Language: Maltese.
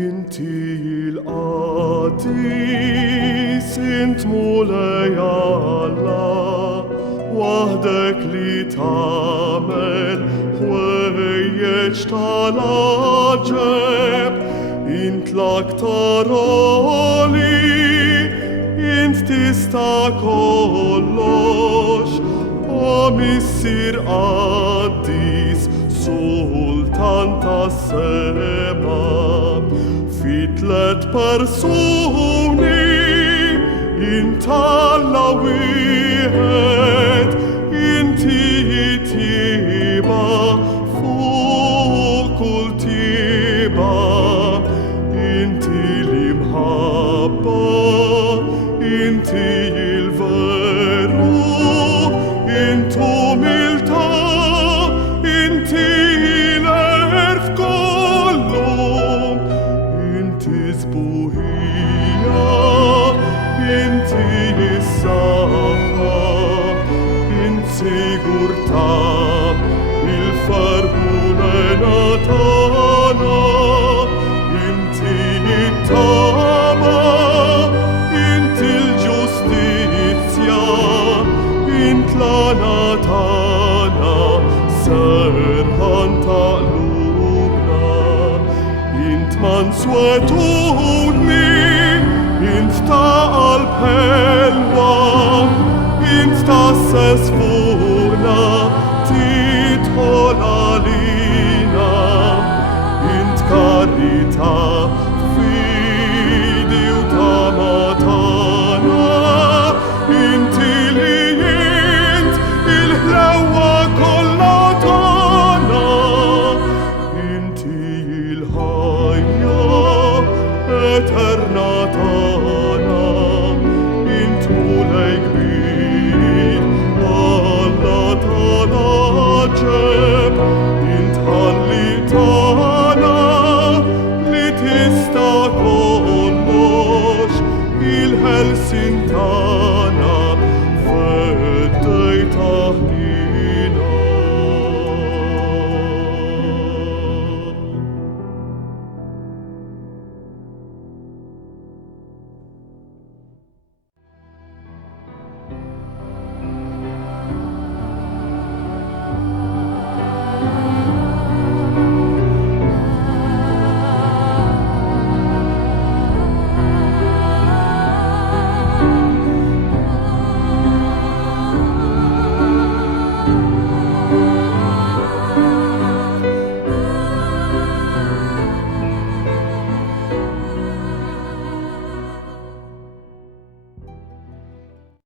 Intil atis int mulei Allah, wahdek li ta'mel ħwejjeġ tal-aġeb, int l-aktar għoli, int tista' kollox, o missir qaddis, sultan tas-sema. Tlet persuni int Alla wieħed, inti tiba fuq kull tiba, inti l-imħabba, inti il-veru, intu umiltà, inti l-erf kollu. Tisbuħija, inti is-saħħa, inti sigurtà, il-farħuna tagħna, inti it-tama, inti l-ġustizzja, inti l-għana tagħna, serħan ta' Manswetuni, int ta' qalb ħelwa, int ta' sesfuna, titħol